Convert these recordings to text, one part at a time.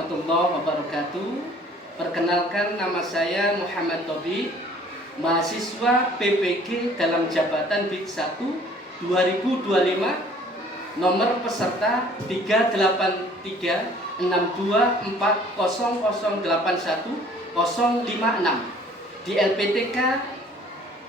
warahmatullahi wabarakatuh. Perkenalkan, nama saya Muhammad Tobi, mahasiswa PPG dalam jabatan BID 1 2025, nomor peserta 38364008156 di LPTK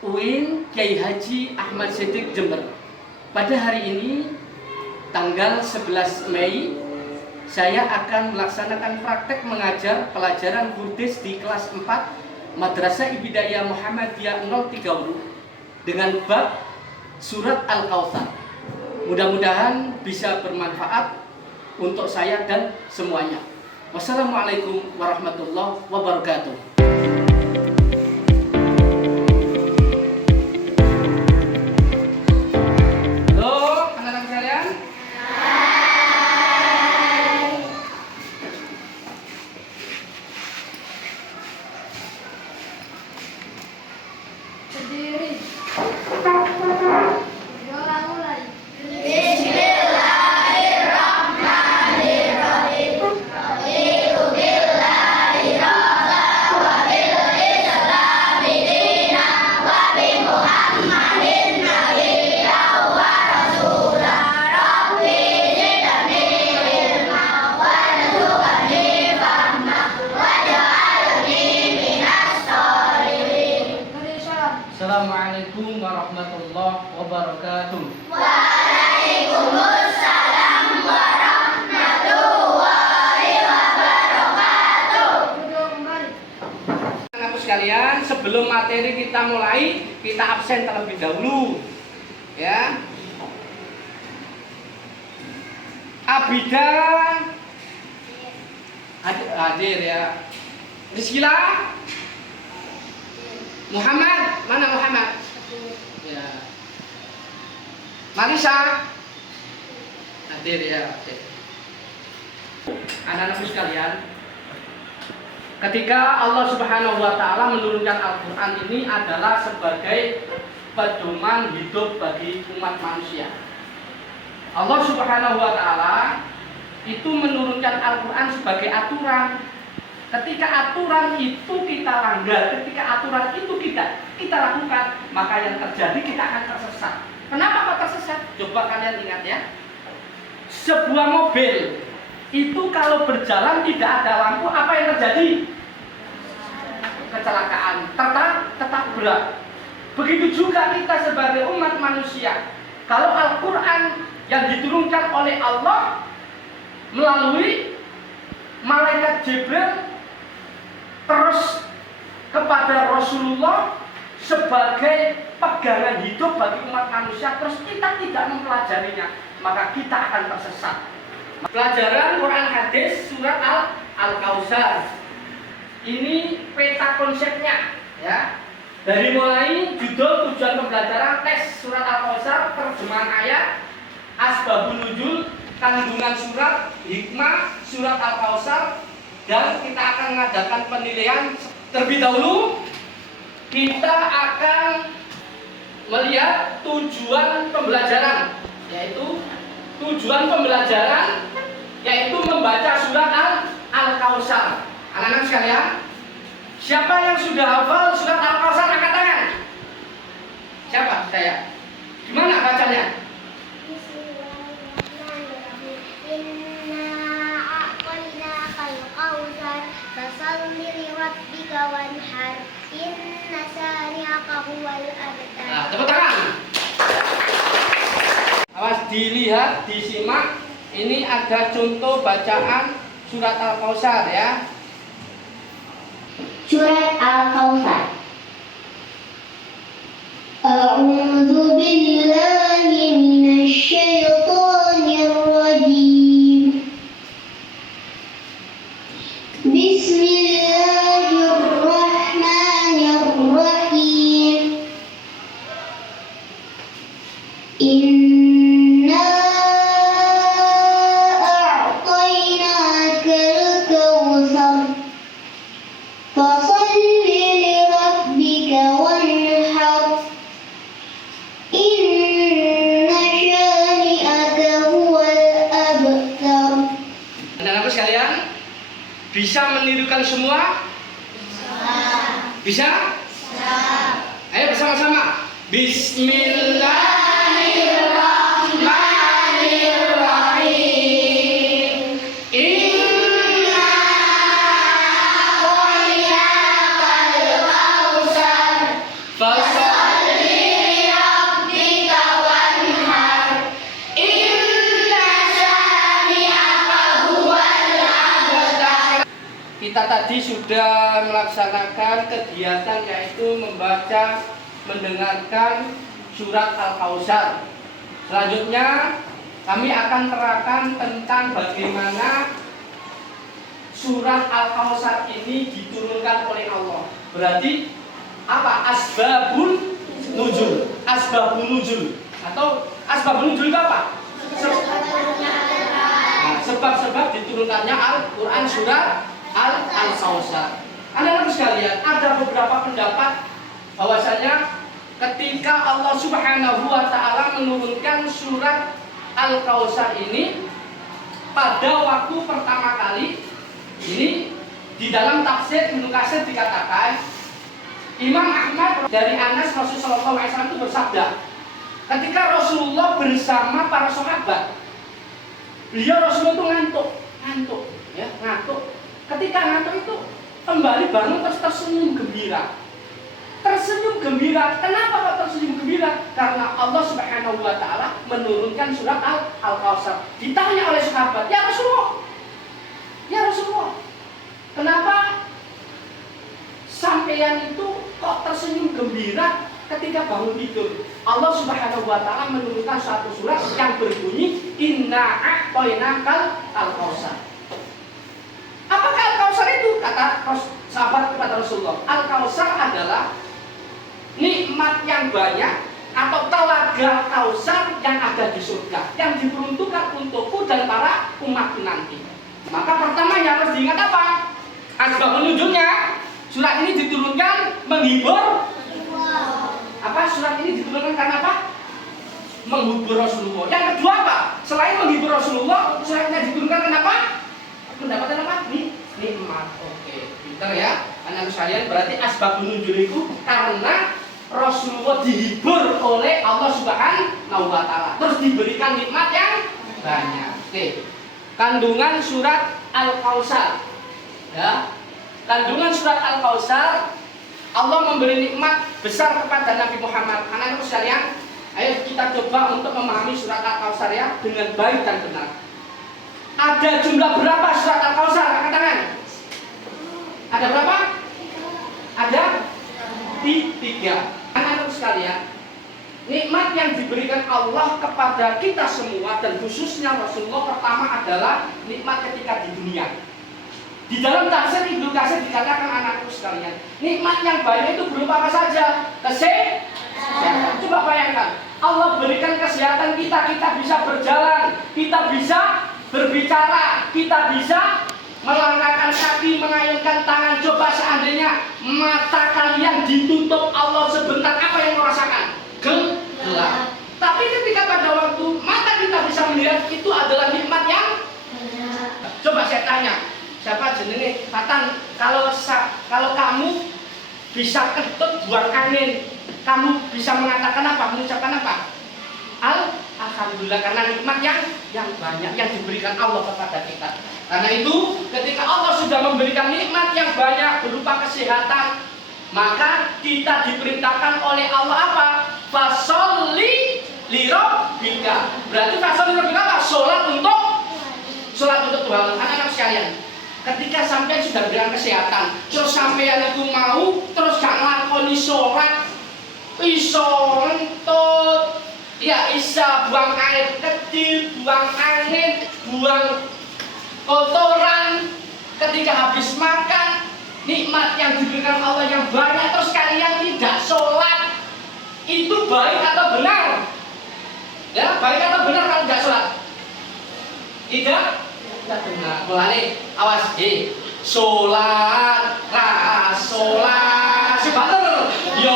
UIN Kiai Haji Ahmad Siddiq Jember. Pada hari ini tanggal 11 Mei saya akan melaksanakan praktek mengajar pelajaran Qur'is di kelas 4 Madrasah Ibtidaiyah Muhammadiyah 03 Huruf dengan bab surat Al-Kautsar. Mudah-mudahan bisa bermanfaat untuk saya dan semuanya. Wassalamualaikum warahmatullahi wabarakatuh. Berdiri. Mulai. Bismillahirrahmanirrahim. Raditu billahi rabban wa bil islami dinan wa bi Muhammadin nabiyyan wa rasulan. Rabbi zidni ilman warzuqni fahman waj'alni minas sholihin. Assalamualaikum warahmatullahi wabarakatuh. Waalaikumsalam warahmatullahi wabarakatuh. Anak sekalian, sebelum materi kita mulai, kita absen terlebih dahulu. Ya. Abida hadir ya. Rizkila Muhammad, mana Muhammad? Ya. Marisa hadir ya. Anak-anakku sekalian, ketika Allah Subhanahu wa taala menurunkan Al-Qur'an ini adalah sebagai pedoman hidup bagi umat manusia. Allah Subhanahu wa taala itu menurunkan Al-Qur'an sebagai aturan. Ketika aturan itu kita langgar, ketika aturan itu kita lakukan, maka yang terjadi kita akan tersesat. Kenapa kok tersesat? Coba kalian ingat ya. Sebuah mobil itu kalau berjalan tidak ada lampu, apa yang terjadi? Kecelakaan, tetap berat. Begitu juga kita sebagai umat manusia. Kalau Al-Quran yang diturunkan oleh Allah melalui malaikat Jibril terus kepada Rasulullah sebagai pegangan hidup bagi umat manusia, terus kita tidak mempelajarinya, maka kita akan tersesat. Pelajaran Quran hadis surat Al-Kautsar ini peta konsepnya ya. Dari mulai judul, tujuan pembelajaran, teks surat Al-Kautsar, terjemahan ayat, asbabun nuzul, kandungan surat, hikmah surat Al-Kautsar, dan kita akan mengadakan penilaian. Terlebih dahulu kita akan melihat tujuan pembelajaran, yaitu membaca surat Al-Kautsar. Anak-anak sekalian, siapa yang sudah hafal surat Al-Kautsar angkat tangan? Siapa? Saya. Gimana bacanya? Nah, tepuk tangan. Awas, dilihat, disimak. Ini ada contoh bacaan surat Al-Kautsar ya. Surat Al-Kautsar. A'udzu billahi minasyaitonir rajim. Bismillahirrahmanirrahim. Inna a'tainakal kautsar fasholli li rabbika wanhar. Inna syani'aka huwal abtar. Anak-anak sekalian, Bisa menirukan semua? Bisa? Ayo bersama-sama. Bismillahirrahmanirrahim. Inna a'tainakal kautsar fasholli li rabbika wanhar. Inna syani'aka huwal abtar. Kita tadi sudah melaksanakan kegiatan yaitu membaca, mendengarkan surat Al-Kautsar. Selanjutnya kami akan terangkan tentang bagaimana surat Al-Kautsar ini diturunkan oleh Allah. Berarti apa? Asbabun nuzul. Asbabun nuzul atau asbabun nuzul itu apa? Nah, sebab-sebab diturunkannya Al-Quran surat Al-Kautsar. Anak-anak sekalian, ada beberapa pendapat bahwasanya ketika Allah Subhanahu wa taala menurunkan surat Al-Kautsar ini pada waktu pertama kali, ini di dalam tafsir Ibnu Katsir dikatakan Imam Ahmad dari Anas Rasulullah SAW itu bersabda, ketika Rasulullah bersama para sahabat, Rasulullah itu ngantuk, ya, ngantuk. Ketika ngantuk itu kembali bangun terus tersenyum gembira. Tersenyum gembira. Kenapa kok tersenyum gembira? Karena Allah Subhanahu wa taala menurunkan surat Al-Kautsar. Ditanya oleh sahabat, "Ya Rasulullah, kenapa sampeyan itu kok tersenyum gembira ketika bangun tidur?" Allah Subhanahu wa taala menurunkan satu surat yang berbunyi, "Inna a'tainakal kautsar." Apakah Al-Kautsar itu? Kata sahabat kepada Rasulullah, Al-Kautsar adalah nikmat yang banyak atau telaga Kautsar yang ada di surga, yang diperuntukkan untukku dan para umatku nanti. Maka pertama yang harus diingat apa? Asbab nuzulnya. Surat ini diturunkan menghibur. Apa? Surat ini diturunkan karena apa? Menghibur Rasulullah. Yang kedua apa? Selain menghibur Rasulullah, surat ini diturunkan kenapa? Mendapatkan apa? Nikmat. Oke, pintar ya anak sekalian. Berarti asbab nuzul itu karena Rasulullah dihibur oleh Allah Subhanahu wa taala, terus diberikan nikmat yang banyak. Oke. Kandungan surat Al-Kautsar. Ya. Kandungan surat Al-Kautsar, Allah memberi nikmat besar kepada Nabi Muhammad. Anak-anak sekalian, ayo kita coba untuk memahami surat Al-Kautsar ya dengan baik dan benar. Ada jumlah berapa surat Al-Kautsar? Angkat tangan. Ada berapa? Ada 3. Anak-anak sekalian, nikmat yang diberikan Allah kepada kita semua dan khususnya Rasulullah pertama adalah nikmat ketika di dunia. Di dalam tafsir Ibnu Katsir dikatakan anak-anak sekalian, nikmat yang banyak itu berupa apa saja? Kesehatan. Coba bayangkan, Allah berikan kesehatan kita bisa berjalan, kita bisa berbicara, kita bisa melangkahkan kaki, mengayunkan tangan. Coba seandainya mata kalian ditutup Allah sebentar, apa yang merasakan? Gelap. Tapi ketika pada waktu mata kita bisa melihat, itu adalah nikmat yang coba saya tanya, siapa jenenge Fatan, kalau kamu bisa kentut buang angin, kamu bisa mengatakan apa? Mengucapkan apa? Alhamdulillah, karena nikmat yang banyak yang diberikan Allah kepada kita. Karena itu ketika Allah sudah memberikan nikmat yang banyak berupa kesehatan, maka kita diperintahkan oleh Allah apa? Fasholli li rabbika. Berarti fasholli li rabbika apa? Salat untuk Tuhan. Anak-anak sekalian, ketika sampai sudah diberikan kesehatan, terus sampean itu mau terus gak nglakoni salat, iso ngentut, ya isa buang air kecil, buang angin, buang kotoran, ketika habis makan, nikmat yang diberikan Allah yang banyak, terus kalian tidak sholat, itu baik atau benar? Ya, baik atau benar kalau tidak sholat? Tidak benar. Mulai, awas, sholat, sholat, sebentar, yo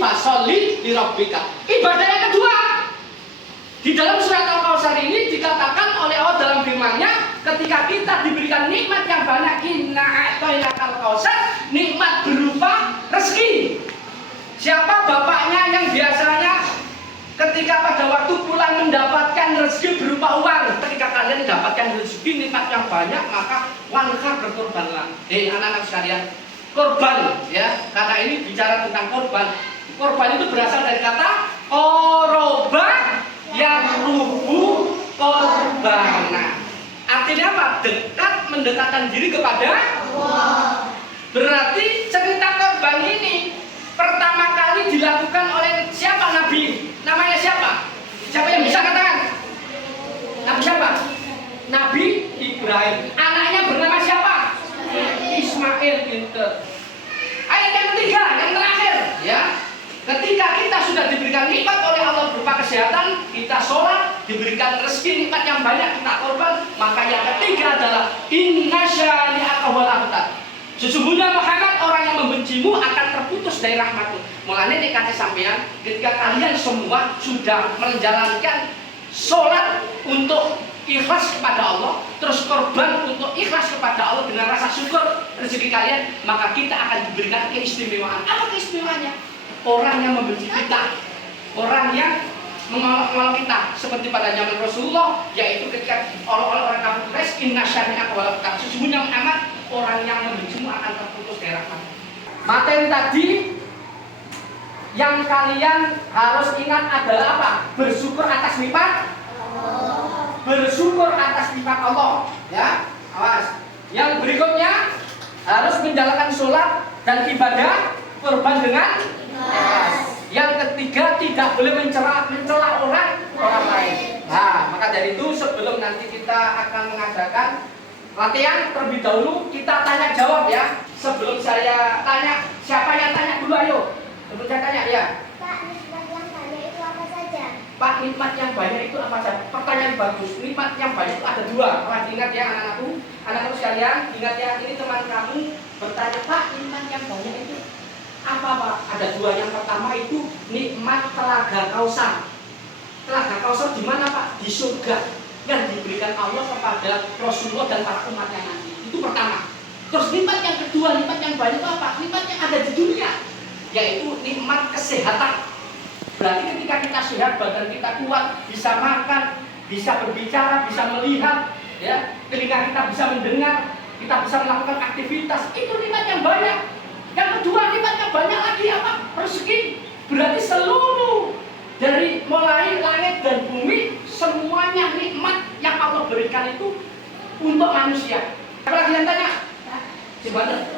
fasholli li rabbika. Ibadah yang kedua. Di dalam surat Al-Kautsar ini dikatakan oleh Allah dalam firman-Nya, ketika kita diberikan nikmat yang banyak, inna a'tainakal kautsar, nikmat berupa rezeki. Siapa bapaknya yang biasanya ketika pada waktu pulang mendapatkan rezeki berupa uang? Ketika kalian mendapatkan rezeki nikmat yang banyak, maka wanhar, berkorbanlah. Anak-anak sekalian, korban ya, karena ini bicara tentang korban. Korban itu berasal dari kata koroba yang rubuh korbana. Artinya apa? Dekat, mendekatkan diri kepada Allah. Berarti cerita korban ini pertama kali dilakukan oleh siapa Nabi? Namanya siapa? Siapa yang bisa katakan? Nabi siapa? Nabi Ibrahim. Anaknya bernama siapa? Ismail pinter. Ayat yang ketiga, yang terakhir ya. Ketika kita sudah diberikan nikmat oleh Allah berupa kesehatan, kita sholat, diberikan rezeki nikmat yang banyak, kita korban, maka yang ketiga adalah inna syani'aka wal abtar. Sesungguhnya Muhammad, orang yang membencimu akan terputus dari rahmatmu. Mulanya dikasih sampean, ketika kalian semua sudah menjalankan sholat untuk ikhlas kepada Allah, terus korban untuk ikhlas kepada Allah dengan rasa syukur rezeki kalian, maka kita akan diberikan keistimewaan. Apa keistimewaannya? Orang yang membenci kita, orang yang mengolok-olok kita, seperti pada zaman Rasulullah, yaitu ketika orang kafir Quraisy, inna syani'aka wal abtar. Sesungguhnya Muhammad, orang yang membencimu akan terputus dari rahmat. Materi tadi yang kalian harus ingat adalah apa? Bersyukur atas nikmat Allah. Bersyukur atas nikmat Allah. Ya, awas. Yang berikutnya harus menjalankan sholat dan ibadah, korban dengan ikhlas. Yang ketiga, tidak boleh mencela orang lain. Nah, maka dari itu sebelum nanti kita akan mengadakan latihan, terlebih dahulu kita tanya jawab ya. Sebelum saya tanya, siapa yang tanya dulu ayo? Sebelum saya tanya ya. Pak, nikmat yang banyak itu apa saja? Pak, nikmat yang banyak itu apa saja? Pertanyaan bagus. Nikmat yang banyak itu ada dua. Ingat ya anak-anakku sekalian, ingat ya, ini teman kamu bertanya, Pak, nikmat yang banyak itu apa Pak? Ada dua. Yang pertama itu nikmat telaga Kautsar. Telaga Kautsar di mana Pak? Di surga yang diberikan Allah kepada Rasulullah dan para umatnya nanti. Itu pertama. Terus nikmat yang kedua, nikmat yang banyak itu apa? Nikmat yang ada di dunia, yaitu nikmat kesehatan. Berarti ketika kita sehat, badan kita kuat, bisa makan, bisa berbicara, bisa melihat, ya, telinga kita bisa mendengar, kita bisa melakukan aktivitas. Itu nikmat yang banyak. Yang kedua, nikmat yang banyak lagi apa? Rezeki. Berarti seluruh dari mulai langit dan bumi, semuanya nikmat yang Allah berikan itu untuk manusia. Apa lagi yang tanya? Gimana?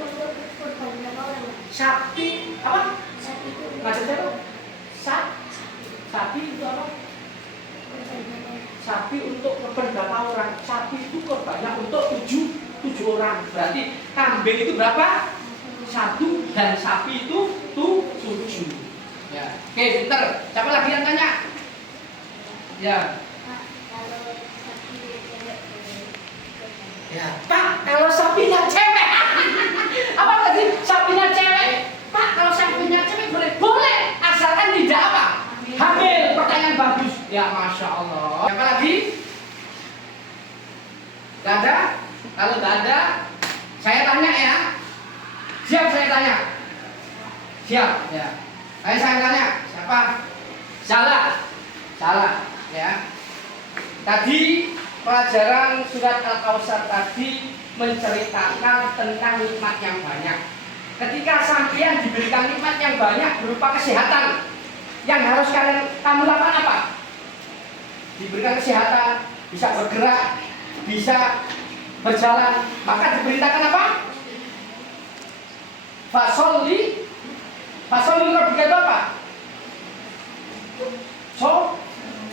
Sapi apa? Ngajar siapa? Sapi itu apa? Sapi untuk korban berapa orang? Sapi itu korbannya untuk tujuh orang. Berarti kambing itu berapa? 1, dan sapi itu 7. Ya. Oke, pinter. Siapa lagi yang tanya? Ya. Ya, Pak, kalau sapinya cewek. Apa tadi? Sapinya cewek. Pak, kalau sapinya cewek boleh? Boleh, asalkan tidak apa? Hamil. Pertanyaan bagus. Ya, Masya Allah. Siapa lagi? Gak ada? Kalau gak ada, saya tanya ya. Siap, saya tanya. Siap, ya. Saya tanya, siapa? Salah, ya. Tadi pelajaran surat Al-Kautsar tadi menceritakan tentang nikmat yang banyak. Ketika sampean diberikan nikmat yang banyak berupa kesehatan, yang harus kamu lakukan apa? Diberikan kesehatan, bisa bergerak, bisa berjalan, maka diperintahkan apa? Fasholli rabbika itu apa?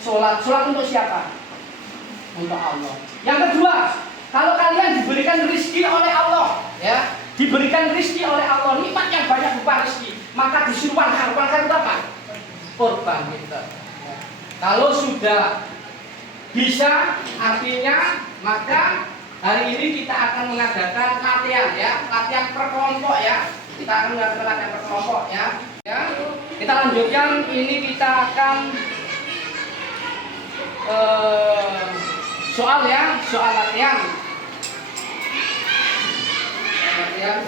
Sholat untuk siapa? Untuk Allah. Yang kedua, kalau kalian diberikan rezeki oleh Allah, ya, diberikan rezeki oleh Allah, nikmat yang banyak berupa rezeki, maka disuruh wanhar itu apa? Korban gitu. Ya. Kalau sudah bisa, artinya maka hari ini kita akan mengadakan latihan ya, latihan per kelompok ya. Kita akan mengadakan latihan per kelompok ya. Ya. Kita lanjutkan, ini kita akan soal ya, soal latihan. Latihan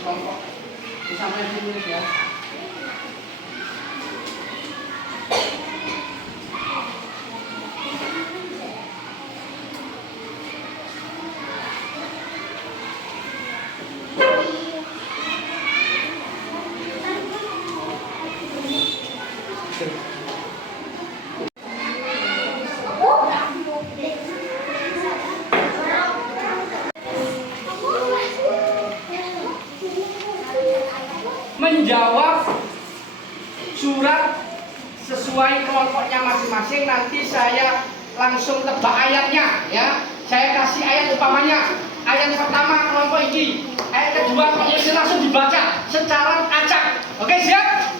kelompok sampai 10 menit ya. Menjawab surat sesuai kelompoknya masing-masing. Nanti saya langsung tebak ayatnya ya. Saya kasih ayat umpamanya. Ayat pertama kelompok ini, ayat kedua kelompok ini, langsung dibaca secara acak. Oke, siap?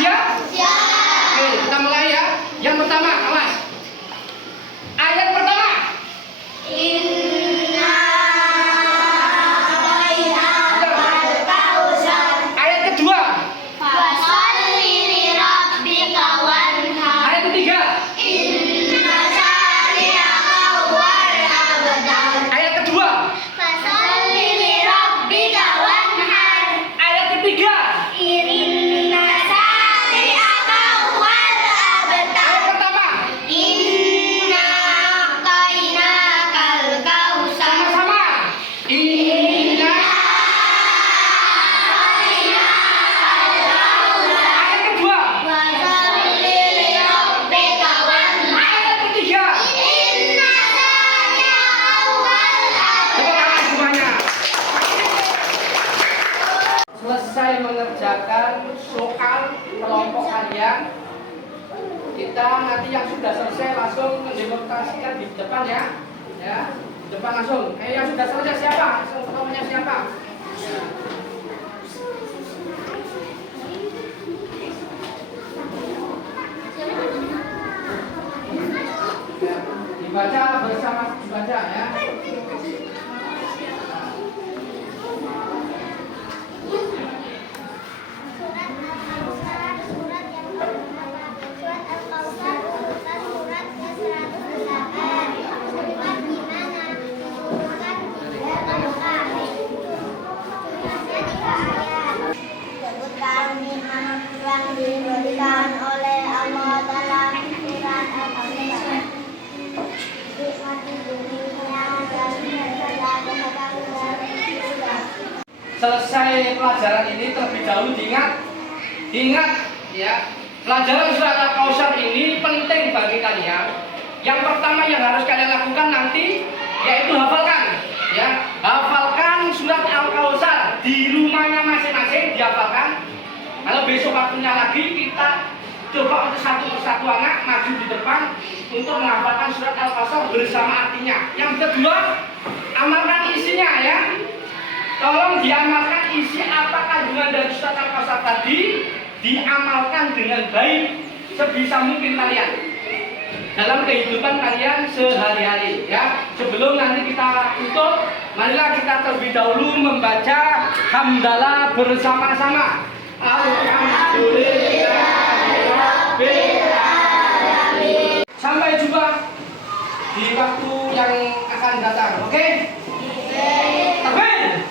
Siap? Oke, kita mulai ya. Yang pertama, awas. Ayat pertama. Ayat kedua. Ayat ketiga. Ayat kedua. Ayat ketiga. Ayat pertama. Sama-sama. Inna. Ayat kedua. Ayat ketiga. Tepuk tangan semuanya. Selesai mengerjakan soal kelompok kalian, kita nanti yang sudah selesai langsung mendemonstrasikan di depan ya. Ya, di depan langsung. Yang sudah selesai siapa? Kelompoknya siapa? Ya. Ya, dibaca bersama, dibaca ya. Surat Al-Kautsar merupakan surat ke-108. Surat gimana? Diturunkan di Mekah. Jumlahnya 3 ayat. Sebutkan nikmat yang diberikan oleh Allah dalam surat Al-Kautsar. Nikmat di dunia dan segala kemuliaan. Selesai pelajaran ini terlebih dahulu diingat ya. Pelajaran surat Al-Kautsar ini penting bagi kalian. Yang pertama yang harus kalian lakukan nanti yaitu hafalkan ya. Hafalkan surat Al-Kautsar di rumahnya masing-masing, dihafalkan. Kalau besok waktunya lagi kita coba untuk satu persatu anak maju di depan untuk menghafalkan surat Al-Kautsar bersama artinya. Yang kedua, amalkan isinya ya. Tolong diamalkan isi apa kandungan dari surat Al-Kautsar tadi, diamalkan dengan baik sebisa mungkin kalian dalam kehidupan kalian sehari-hari ya. Sebelum nanti kita tutup, marilah kita terlebih dahulu membaca hamdalah bersama-sama. Alhamdulillahirabbil alamin. Sampai jumpa di waktu yang akan datang. Oke? Takbir.